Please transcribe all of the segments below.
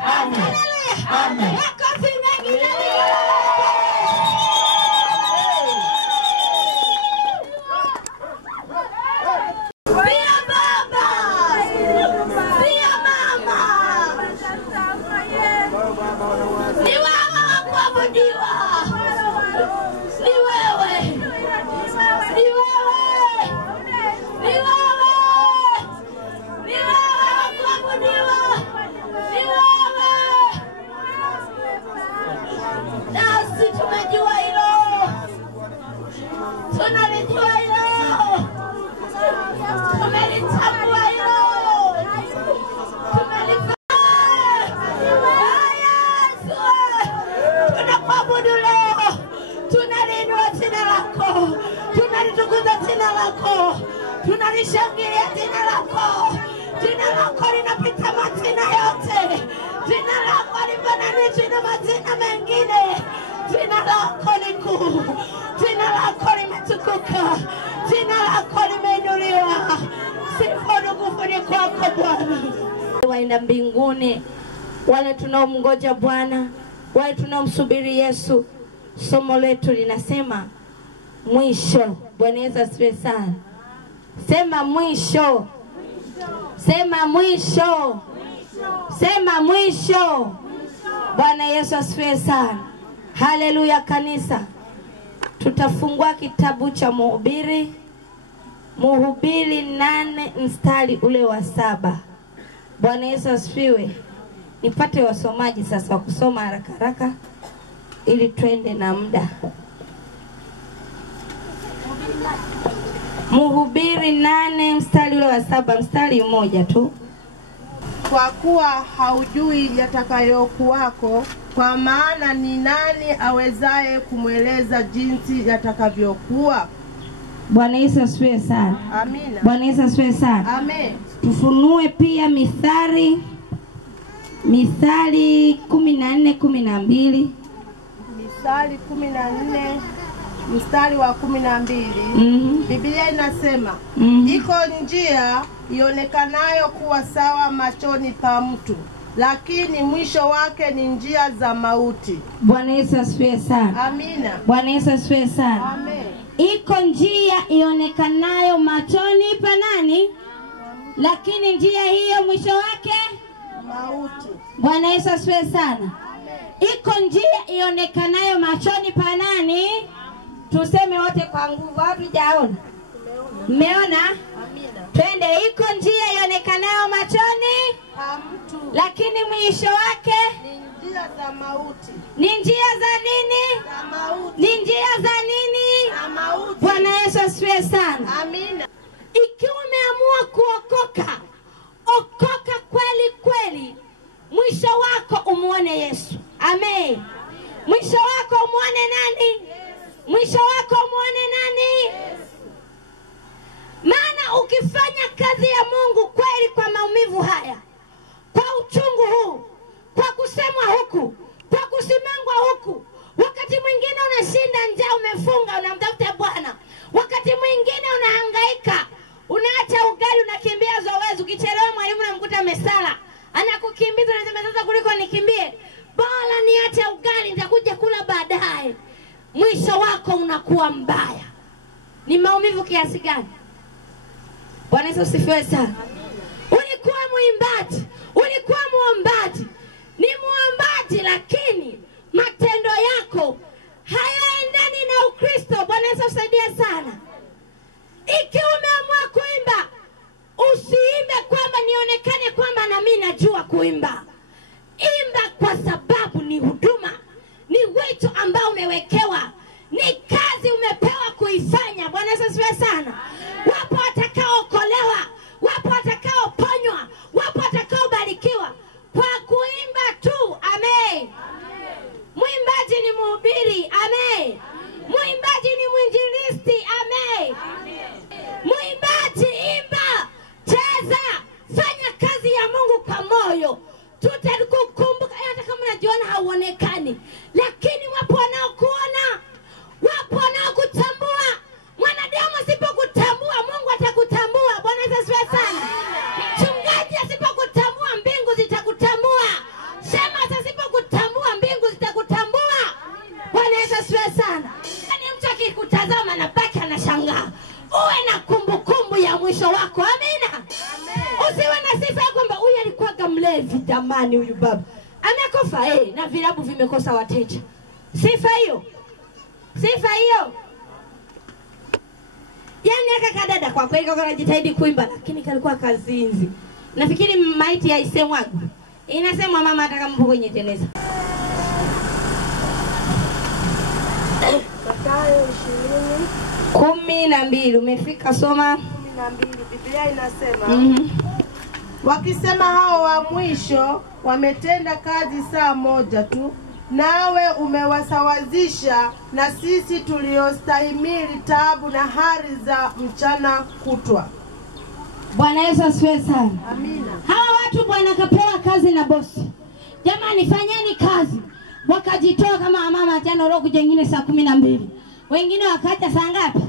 Haleluya. Makofi mengi na tunalishangilia jina lako. Jina lako linapita majina yote. Jina lako lifananishwi na majina mengine. Jina lako ni kuu. Jina lako limetukuka. Jina lako limeinuliwa. Sifa na nguvu ni kwako Bwana. Waenda mbinguni, wale tunaomngoja Bwana, wale tunaomsubiri Yesu. Somo letu linasema mwisho. Bwana Yesu asifiwe sana. Sema mwisho. Sema mwisho. Sema mwisho. Bwana Yesu asifiwe sana. Haleluya kanisa. Tutafungua kitabu cha Mhubiri. Mhubiri 8 mstari ule wa 7. Bwana Yesu asifiwe. Nipate wasomaji sasa wa kusoma haraka haraka ili twende na muda. Mhubiri 8 mstari ule wa 7, mstari mmoja tu. Kwa kuwa haujui yatakayokuwako, kwa maana ni nani awezaye kumweleza jinsi yatakavyokuwa? Bwana Yesu asifiwe sana. Amina. Bwana Yesu asifiwe sana. Amen. Tufunue pia Mithali 14:12. Mithali 14 mstari wa 12. Biblia inasema, iko njia ionekanayo kuwa sawa machoni pa mtu, lakini mwisho wake ni njia za mauti. Bwana Yesu asifiwe sana. Amina. Bwana Yesu asifiwe sana. Amen. Iko njia ionekanayo machoni pa nani? Lakini njia hiyo mwisho wake mauti. Bwana Yesu asifiwe sana. Iko njia ionekanayo machoni pa nani? Tuseme wote kwa nguvu. Wapi jaona? Mmeona? Amina. Twende. Iko njia ionekanayo machoni pa mtu, lakini mwisho wake ni njia za mauti. Ni njia za nini? Za mauti. Ni njia za nini? Za mauti. Bwana Yesu asifiwe sana. Amina. Ikiwa umeamua kuokoka, okoka kweli kweli. Mwisho wako umuone Yesu. Amen. Mwisho wako umuone nani? Mwisho wako umuone nani? Maana ukifanya kazi ya Mungu kweli kwa maumivu haya, kwa uchungu huu, kwa kusemwa huku, kwa kusimangwa huku, wakati mwingine unashinda njaa, umefunga, unamtafuta Bwana. Wakati mwingine unahangaika, unaacha ugali, unakimbia zoezi, ukichelewa mwalimu unamkuta amesala, anakukimbiza, unasema sasa kuliko nikimbie, bora niache ugali, nitakuja kula baadaye. Mwisho wako unakuwa mbaya. Ni maumivu kiasi gani? Bwana Yesu asifiwe sana. Ulikuwa muimbaji, ulikuwa muombaji, ni muombaji, lakini matendo yako hayaendani na Ukristo. Bwana Yesu asaidie sana. Ikiwa umeamua kuimba, usiimbe kwamba nionekane kwamba na mimi najua kuimba. Imba kwa sababu ni huduma, ni wito ambao umewekewa, ni kazi umepewa kuifanya. Bwana Yesu asifiwe sana. Wapo watakaookolewa, wapo watakaoponywa, wapo watakaobarikiwa kwa kuimba tu. Amen. Mwimbaji ni mhubiri. Amen. Mwimbaji ni mwinjilisti. Amen. Mwimbaji, imba, cheza, fanya kazi ya Mungu kwa moyo. Tutakukumbuka hata kama unajiona hauonekani, lakini wapo wanaokuona, wapo wanaokutambua. Mwanadamu asipokutambua, Mungu atakutambua. Bwana Yesu asifiwe sana. Mchungaji asipokutambua, mbingu zitakutambua. zamani huyu baba. Amekufa na vilabu vimekosa wateja. Sifa hiyo. Sifa hiyo. Yaani aka kadada kwa kweli kanajitahidi kuimba lakini kalikuwa kazinzi. Nafikiri maiti haisemwaga. Inasemwa mama atakampo kwenye jeneza. Mathayo 12 umefika soma 12. Biblia inasema wakisema hao wa mwisho wametenda kazi saa moja tu, nawe umewasawazisha na sisi tuliostahimili taabu na hari za mchana kutwa. Bwana Yesu asifiwe sana. Amina. Hawa watu Bwana kapewa kazi na bosi. Jamani fanyeni kazi. Wakajitoa kama mama jana roho jengine saa 12. Wengine wakaja saa ngapi?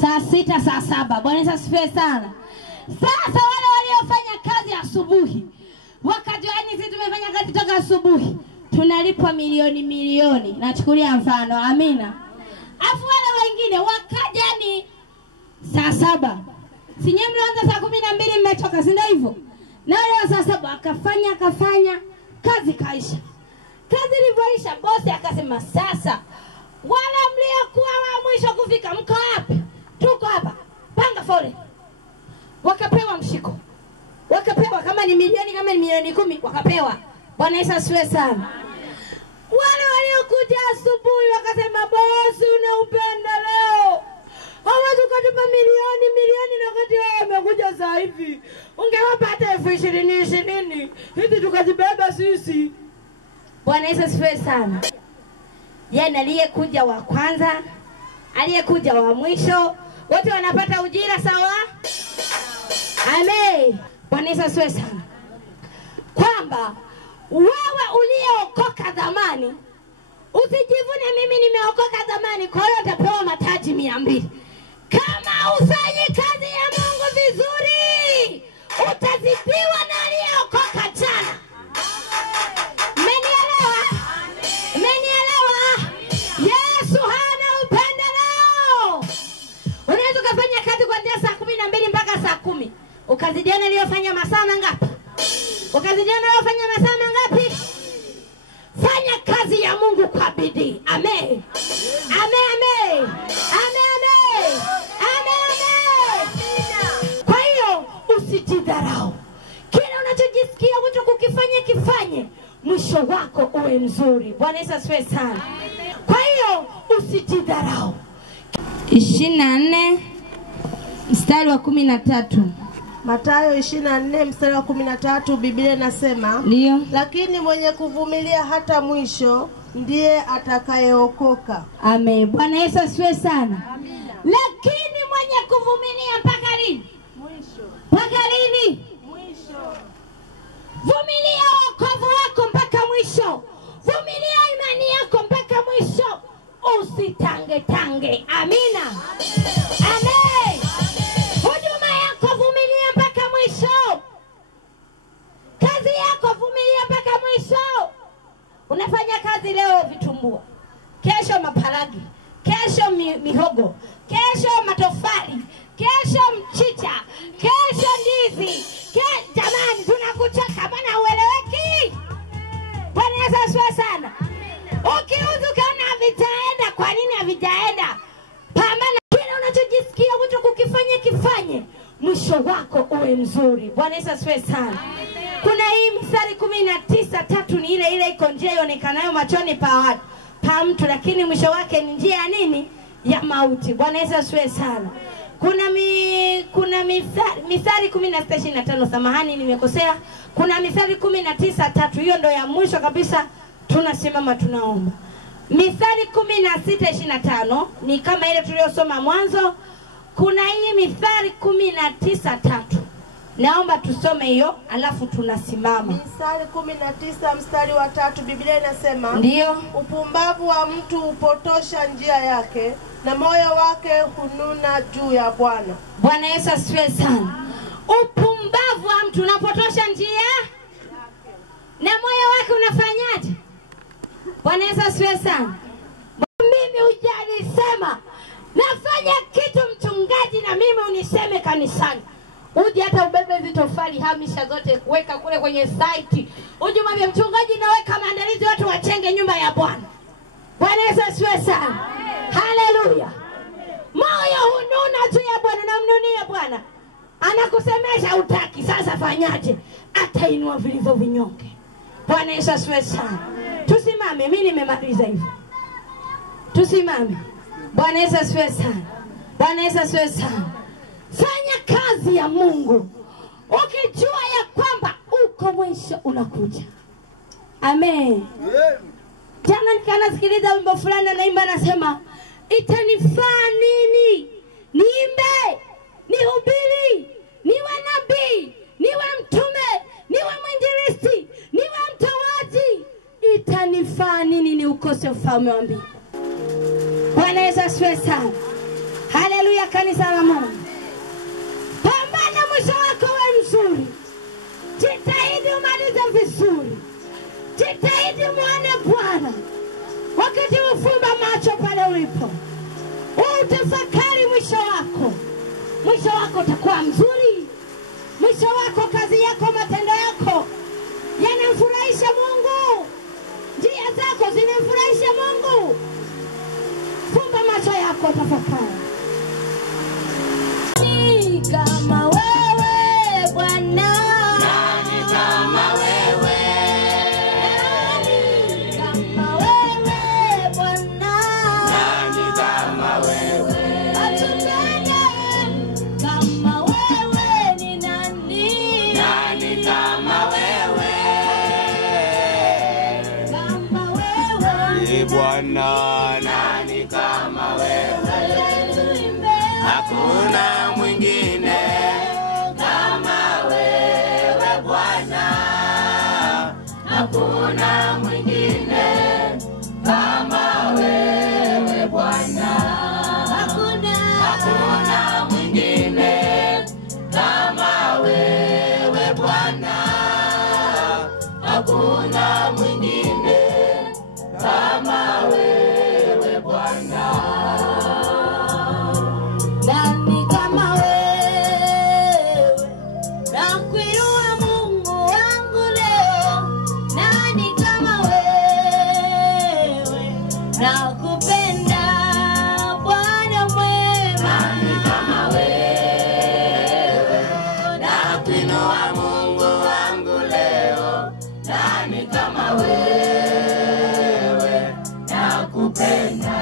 Saa 6, saa 7. Bwana Yesu asifiwe sana. Sasa wale waliofanya kazi asubuhi wakajua sisi tumefanya kazi toka asubuhi. Tunalipwa milioni. Nachukulia mfano. Amina. Afu wale wengine wakaja ni saa 7. Sinye mlianza saa 12 mmetoka, si ndio hivyo? Na leo saa 7 akafanya kazi kaisha. Kazi ilivyoisha bosi akasema sasa wala mliokuwa wa mwisho kufika mko wapi? Tuko hapa. Panga fore. Wakapewa mshiko. Wakapewa kama ni milioni kama ni milioni 10 wakapewa. Bwana Yesu asifiwe sana. Wale waliokuja asubuhi wakasema bosi unaupenda leo. Hawa tukatupa milioni na wakati wao wamekuja saa hivi. Ungewapa hata 20,000 hivi tukazibeba sisi. Bwana Yesu asifiwe sana. Yaani aliyekuja wa kwanza, aliyekuja wa mwisho, wote wanapata ujira sawa? Amen. Bwana Yesu asifiwe sana. Kwamba wewe uliokoka zamani, usijivune mimi nimeokoka zamani kwa hiyo utapewa mataji 200. Kama ufanyi kazi ya Mungu vizuri, utazipiwa na aliyeokoka jana. Mmenielewa? Mmenielewa? Yesu hana upendeleo. Unaweza kufanya kazi kuanzia saa 12 mpaka saa 10. Ukazidiana aliyofanya masaa mangapi? Ukazidiana aliyofanya masaa mangapi? Fanya kazi ya Mungu kwa bidii. Amen. Amen. Kwa hiyo usijidharau. Kile unachojisikia wito kukifanya kifanye. Mwisho wako uwe mzuri. Bwana Yesu asifiwe sana. Kwa hiyo usijidharau. 24 mstari wa 13. Mathayo 24 mstari wa 13 Biblia inasema Ndio. lakini mwenye kuvumilia hata mwisho ndiye atakayeokoka. Amen. Bwana Yesu asifiwe sana. Amina. Lakini mwenye kuvumilia mpaka lini? Mwisho. Mpaka lini? Mwisho. Vumilia wokovu wako mpaka mwisho. Vumilia imani yako mpaka mwisho. Usitange. Amina. Amen. Huduma yako vumilia mpaka mwisho. Kazi yako vumilia mpaka mwisho. Unafanya kazi leo vitumbua, kesho maparagi, kesho mihogo, kesho matofali, kesho mchicha, kesho ndizi. Jamani tunakuchaka maana ueleweki. Bwana Yesu asifiwe sana. Ukiuza ukaona havitaenda, kwa nini havijaenda? Pambana kile unachojisikia wito kukifanya kifanye. Mwisho wako uwe mzuri. Bwana Yesu asifiwe sana. Kuna hii Mithali 19:3 ni ile iko njia ionekanayo machoni pa mtu lakini mwisho wake ni njia ya nini? Ya mauti. Bwana Yesu asifiwe sana. Kuna Mithali 16:25 samahani nimekosea. Kuna Mithali 19:3 hiyo ndo ya mwisho kabisa tunasimama tunaomba. Mithali 16:25 ni kama ile tuliyosoma mwanzo. Kuna hii Mithali 19:3. Naomba tusome hiyo alafu tunasimama. Mithali 19 mstari wa 3 Biblia inasema ndio upumbavu wa mtu upotosha njia yake na moyo wake hununa juu ya Bwana. Bwana Yesu asifiwe sana. Upumbavu wa mtu unapotosha njia yake na moyo wake unafanyaje? Bwana Yesu asifiwe sana. Mimi hujanisema nafanya kitu mchungaji na mimi uniseme kanisani. Uje hata ubebe hizo tofali, hamisha zote kuweka kule kwenye site. Uje mwambie mchungaji, naweka maandalizi watu wachenge nyumba ya Bwana. Bwana Yesu asifiwe sana. Haleluya. Moyo hununa tu ya Bwana, na mnunie Bwana. Anakusemesha utaki, sasa fanyaje? Atainua vilivyo vinyonge. Bwana Yesu asifiwe sana. Tusimame, mimi nimemaliza hivyo. Tusimame. Bwana Yesu asifiwe sana. Bwana Yesu asifiwe sana. Fanya kazi ya Mungu ukijua ya kwamba uko mwisho unakuja. Amen. Jana nikanasikiliza wimbo fulani anaimba, nasema itanifaa nini niimbe, nihubiri, niwe nabii, niwe mtume, niwe mwinjilisti, niwe mtowaji? Itanifaa nini ni ukose ufalme wa mbinguni? Bwana Yesu asifiwe sana. Haleluya, kanisa la Mungu. Pambana mwisho wako we mzuri. Jitahidi umalize vizuri. Jitahidi muone Bwana. Wakati ufumba macho pale ulipo, utafakari mwisho wako. Mwisho wako utakuwa mzuri. Mwisho wako, kazi yako, matendo yako yanamfurahisha Mungu. Njia zako zinamfurahisha Mungu. Fumba macho yako, tafakari. Ni kama wewe Bwana. Nani kama wewe? Nani kama wewe Bwana? Nani kama wewe? Atupende kama wewe ni nani? Nani kama wewe? Kama wewe ni Bwana. Nani kama wewe? Hakuna mwingine kama wewe Bwana. Hakuna mwingine kama wewe Bwana. Hakuna mwingine kama wewe Bwana. Hakuna mwingine kama wewe Bwana. Nani kama wewe? Nakuinua Mungu wangu leo. Nani kama wewe? Nakupenda Bwana mwema. Nani kama wewe? Nakuinua Mungu wangu leo. Nani kama wewe? Nakupenda.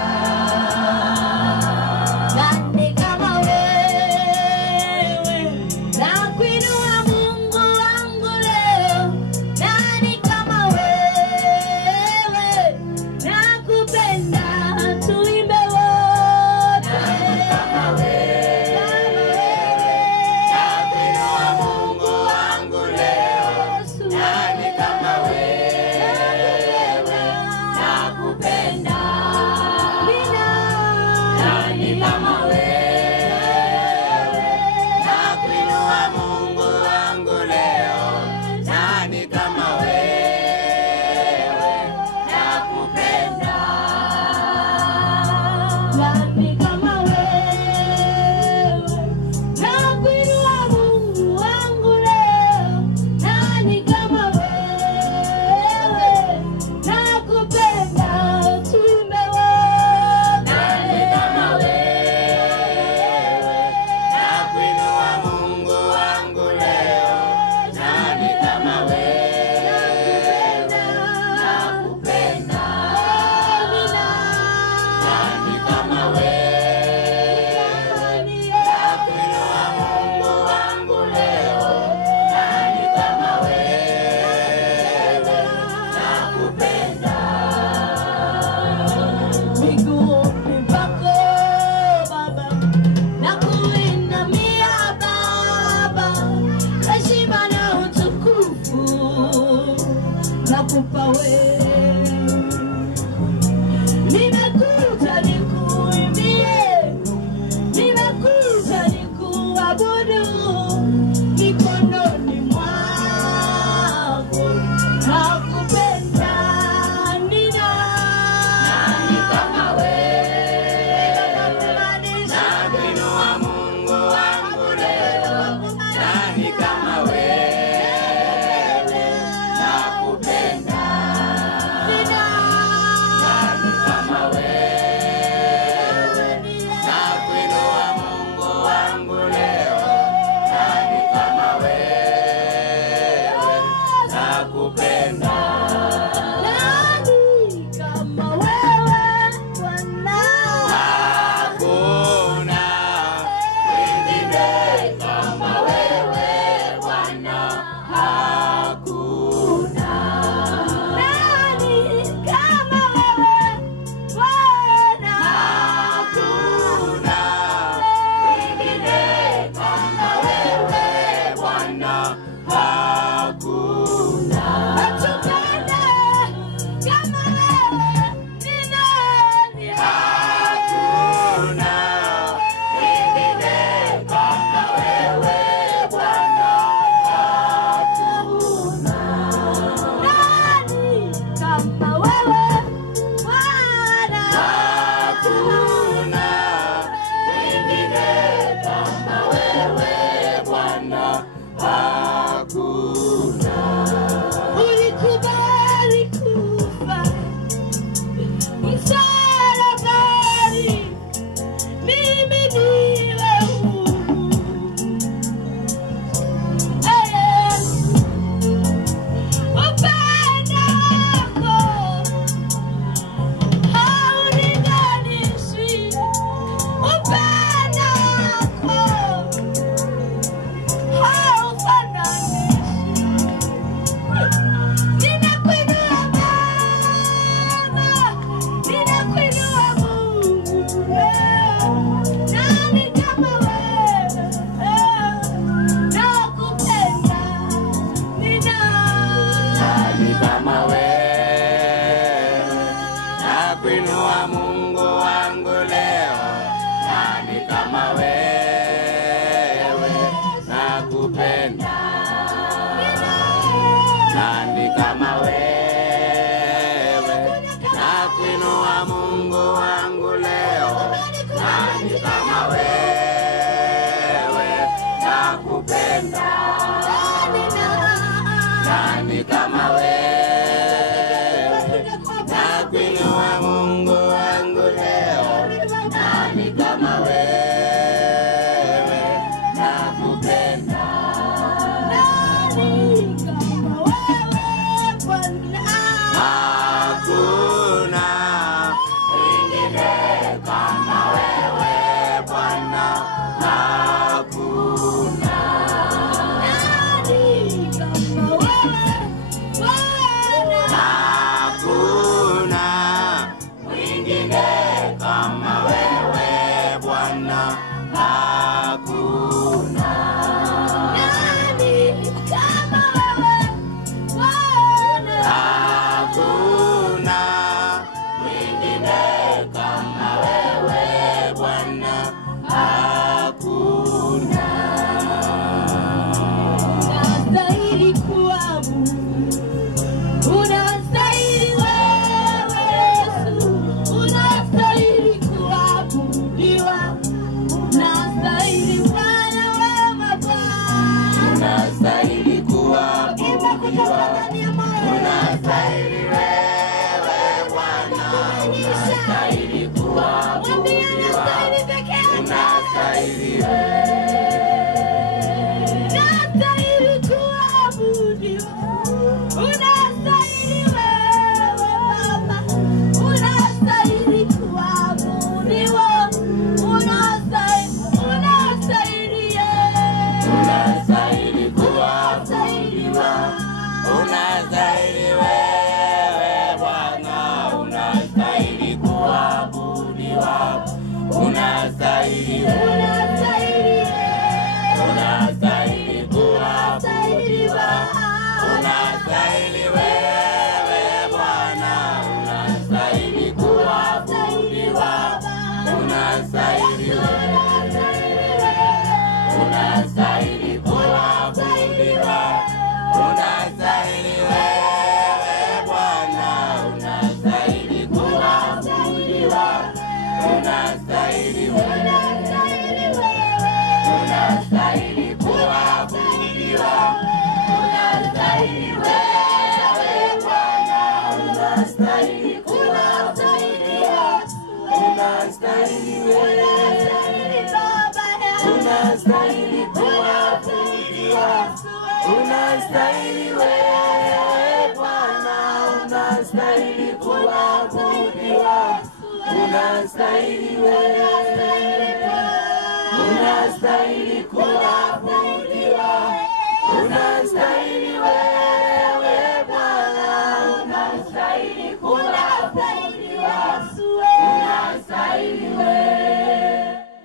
kama wewe, nakuinua Mungu wangu leo. Nani kama wewe, nakupenda. Nani kama wewe, nakuinua Mungu wangu leo. Nani kama wewe, nakupenda. Nani kama wewe, nakuinua Mungu wangu leo. Nani kama wewe, nakupenda. Hakuna mwingine kama wewe Bwana. Hakuna. Hakuna mwingine kama wewe Bwana. Hakuna. Hakuna mwingine kama wewe Bwana. Hakuna. Unastahili kuabudu, unastahili wewe Yesu, unastahili kuabudiwa, unastahili Bwana wema Bwana, Unastahili kuabudiwa. Unastahili wewe Bwana. Unastahili kuabudiwa. Unastahili wewe. Unastahili kuabudiwa. Unastahili wewe Bwana. Unastahili kuabudiwa. Unastahili wewe. Unastahili kuabudiwa. Unastahili wewe Bwana. Unastahili kuabudiwa. Unastahili wewe. Unastahili kuabudiwa. Unastahili wewe Bwana. Unastahili kuabudiwa. Unastahili wewe. Unastahili kuabudiwa. Unastahili wewe Bwana. Unastahili kuabudiwa. Unastahili wewe. Unastahili kuabudiwa. Unastahili wewe Bwana. Unastahili kuabudiwa. Unastahili wewe. Unastahili kuabudiwa.